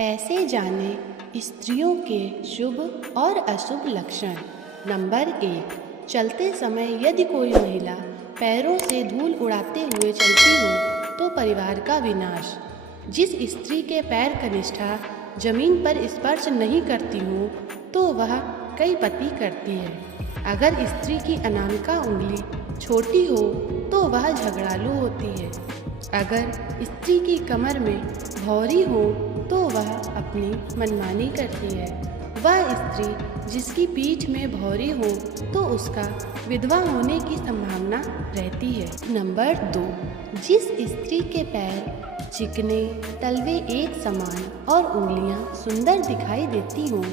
ऐसे जाने स्त्रियों के शुभ और अशुभ लक्षण। नंबर 1, चलते समय यदि कोई महिला पैरों से धूल उड़ाते हुए चलती हो तो परिवार का विनाश। जिस स्त्री के पैर कनिष्ठा जमीन पर स्पर्श नहीं करती हो तो वह कई पति करती है। अगर स्त्री की अनामिका उंगली छोटी हो तो वह झगड़ालू होती है। अगर स्त्री की कमर में भौरी हो तो वह अपनी मनमानी करती है। वह स्त्री जिसकी पीठ में भौरी हो तो उसका विधवा होने की संभावना रहती है। नंबर 2, जिस स्त्री के पैर चिकने, तलवे एक समान और उंगलियां सुंदर दिखाई देती हों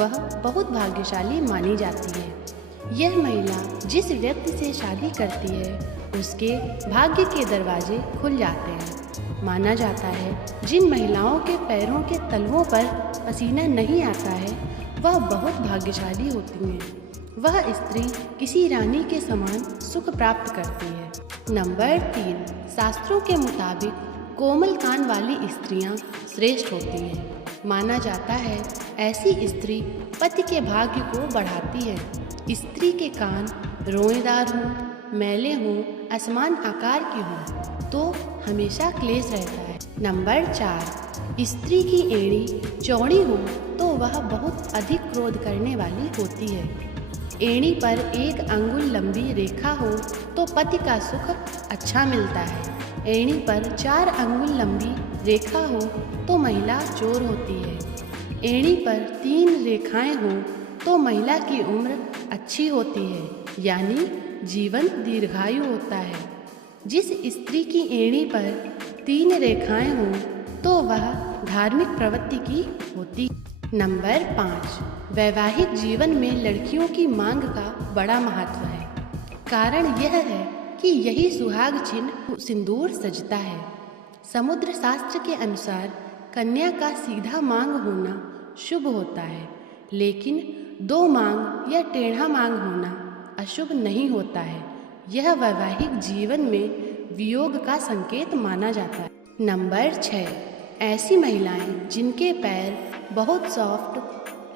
वह बहुत भाग्यशाली मानी जाती है। यह महिला जिस व्यक्ति से शादी करती है उसके भाग्य के दरवाजे खुल जाते हैं। माना जाता है जिन महिलाओं के पैरों के तलवों पर पसीना नहीं आता है वह बहुत भाग्यशाली होती हैं। वह स्त्री किसी रानी के समान सुख प्राप्त करती है। नंबर 3, शास्त्रों के मुताबिक कोमल कान वाली स्त्रियां श्रेष्ठ होती हैं। माना जाता है ऐसी स्त्री पति के भाग्य को बढ़ाती है। स्त्री के कान रोएदार हों, मैले हों, असमान आकार की हों तो हमेशा क्लेश रहता है। नंबर 4, स्त्री की एड़ी चौड़ी हो तो वह बहुत अधिक क्रोध करने वाली होती है। एड़ी पर 1 अंगुल लंबी रेखा हो तो पति का सुख अच्छा मिलता है। एड़ी पर 4 अंगुल लंबी रेखा हो तो महिला चोर होती है। एड़ी पर 3 रेखाएं हों तो महिला की उम्र अच्छी होती है यानी जीवन दीर्घायु होता है। जिस स्त्री की एड़ी पर 3 रेखाएं हों तो वह धार्मिक प्रवृत्ति की होती। नंबर 5, वैवाहिक जीवन में लड़कियों की मांग का बड़ा महत्व है। कारण यह है कि यही सुहाग चिन्ह सिंदूर सजता है। समुद्र शास्त्र के अनुसार कन्या का सीधा मांग होना शुभ होता है, लेकिन 2 मांग या टेढ़ा मांग होना अशुभ नहीं होता है। यह वैवाहिक जीवन में वियोग का संकेत माना जाता है। नंबर 6, ऐसी महिलाएं जिनके पैर बहुत सॉफ्ट,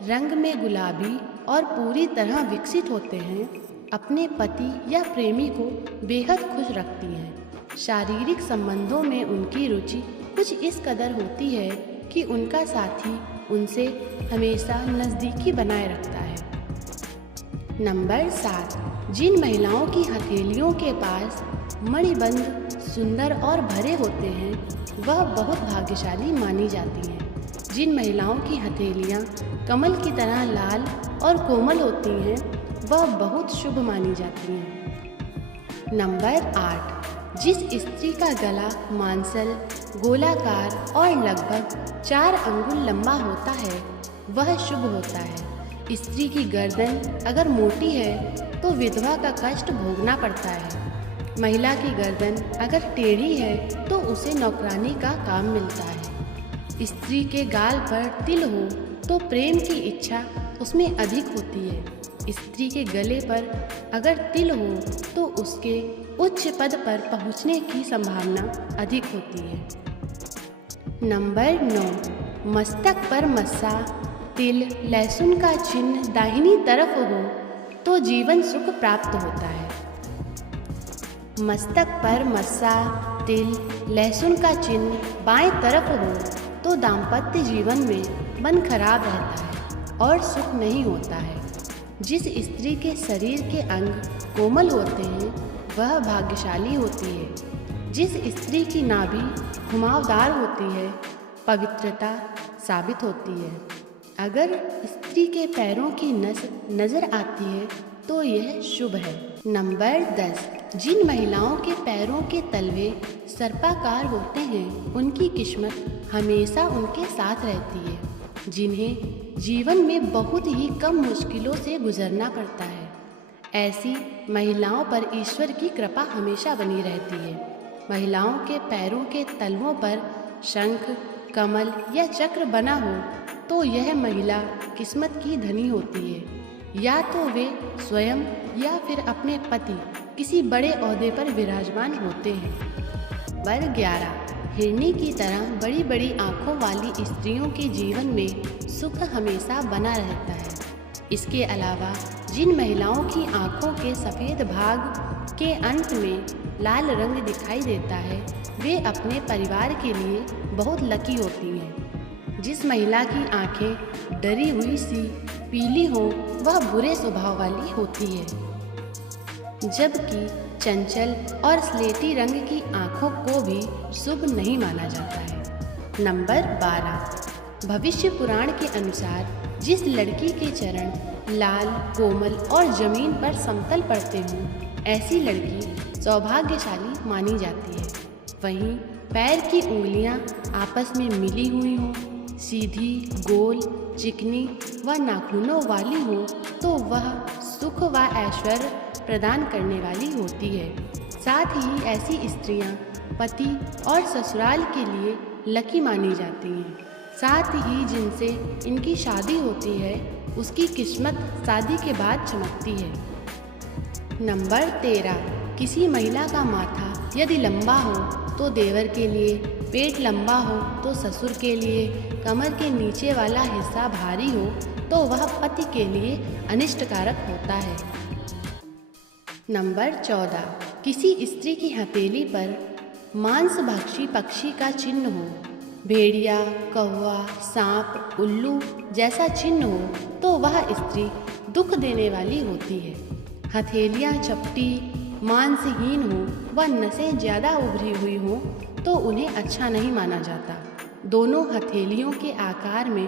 रंग में गुलाबी और पूरी तरह विकसित होते हैं अपने पति या प्रेमी को बेहद खुश रखती हैं। शारीरिक संबंधों में उनकी रुचि कुछ इस कदर होती है कि उनका साथी उनसे हमेशा नज़दीकी बनाए रखता है। नंबर 7, जिन महिलाओं की हथेलियों के पास मणिबंध सुंदर और भरे होते हैं वह बहुत भाग्यशाली मानी जाती हैं। जिन महिलाओं की हथेलियाँ कमल की तरह लाल और कोमल होती हैं वह बहुत शुभ मानी जाती हैं। नंबर 8, जिस स्त्री का गला मांसल, गोलाकार और लगभग 4 अंगुल लंबा होता है वह शुभ होता है। स्त्री की गर्दन अगर मोटी है तो विधवा का कष्ट भोगना पड़ता है। महिला की गर्दन अगर टेढ़ी है तो उसे नौकरानी का काम मिलता है। स्त्री के गाल पर तिल हो तो प्रेम की इच्छा उसमें अधिक होती है। स्त्री के गले पर अगर तिल हो तो उसके उच्च पद पर पहुंचने की संभावना अधिक होती है। नंबर 9, मस्तक पर मस्सा, तिल, लहसुन का चिन्ह दाहिनी तरफ हो तो जीवन सुख प्राप्त होता है। मस्तक पर मस्सा, तिल, लहसुन का चिन्ह बाएं तरफ हो तो दाम्पत्य जीवन में मन खराब रहता है और सुख नहीं होता है। जिस स्त्री के शरीर के अंग कोमल होते हैं वह भाग्यशाली होती है। जिस स्त्री की नाभि घुमावदार होती है पवित्रता साबित होती है। अगर स्त्री के पैरों की नस नजर आती है तो यह शुभ है। नंबर 10, जिन महिलाओं के पैरों के तलवे सर्पाकार होते हैं उनकी किस्मत हमेशा उनके साथ रहती है। जिन्हें जीवन में बहुत ही कम मुश्किलों से गुजरना पड़ता है ऐसी महिलाओं पर ईश्वर की कृपा हमेशा बनी रहती है। महिलाओं के पैरों के तलवों पर शंख, कमल या चक्र बना हो तो यह महिला किस्मत की धनी होती है। या तो वे स्वयं या फिर अपने पति किसी बड़े ओहदे पर विराजमान होते हैं। नंबर 11, हिरनी की तरह बड़ी बड़ी आँखों वाली स्त्रियों के जीवन में सुख हमेशा बना रहता है। इसके अलावा जिन महिलाओं की आँखों के सफ़ेद भाग के अंत में लाल रंग दिखाई देता है, वे अपने परिवार के लिए बहुत लकी होती हैं। जिस महिला की आँखें डरी हुई सी पीली हो, वह बुरे स्वभाव वाली होती है, जबकि चंचल और स्लेटी रंग की आँखों को भी शुभ नहीं माना जाता है। नंबर 12, भविष्य पुराण के अनुसार जिस लड़की के चरण लाल, कोमल और जमीन पर समतल पड़ते हों, ऐसी लड़की सौभाग्यशाली मानी जाती है। वहीं पैर की उंगलियां आपस में मिली हुई हों, सीधी, गोल, चिकनी व नाखूनों वाली हो, तो वह सुख व ऐश्वर्य प्रदान करने वाली होती है। साथ ही ऐसी स्त्रियां पति और ससुराल के लिए लकी मानी जाती हैं। साथ ही जिनसे इनकी शादी होती है, उसकी किस्मत शादी के बाद चमकती है। नंबर 13, किसी महिला का माथा यदि लंबा हो तो देवर के लिए, पेट लंबा हो तो ससुर के लिए, कमर के नीचे वाला हिस्सा भारी हो तो वह पति के लिए अनिष्टकारक होता है। नंबर 14, किसी स्त्री की हथेली पर मांसभक्षी पक्षी का चिन्ह हो, भेड़िया, कौवा, सांप, उल्लू जैसा चिन्ह हो, तो वह स्त्री दुख देने वाली होती है। हथेलियाँ चपटी, मांसहीन हो व नसें ज़्यादा उभरी हुई हो तो उन्हें अच्छा नहीं माना जाता। दोनों हथेलियों के आकार में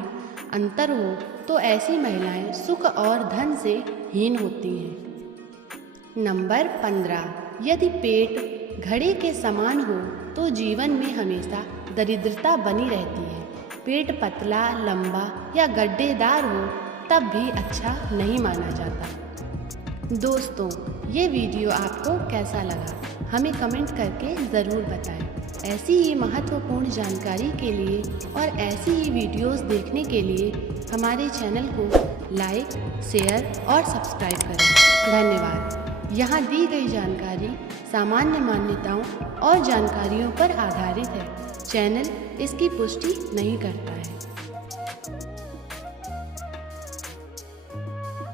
अंतर हो तो ऐसी महिलाएं सुख और धन से हीन होती हैं। नंबर 15, यदि पेट घड़े के समान हो तो जीवन में हमेशा दरिद्रता बनी रहती है। पेट पतला, लंबा या गड्ढेदार हो तब भी अच्छा नहीं माना जाता। दोस्तों, ये वीडियो आपको कैसा लगा हमें कमेंट करके ज़रूर बताएं। ऐसी ही महत्वपूर्ण जानकारी के लिए और ऐसी ही वीडियोस देखने के लिए हमारे चैनल को लाइक, शेयर और सब्सक्राइब करें। धन्यवाद। यहाँ दी गई जानकारी सामान्य मान्यताओं और जानकारियों पर आधारित है। चैनल इसकी पुष्टि नहीं करता है।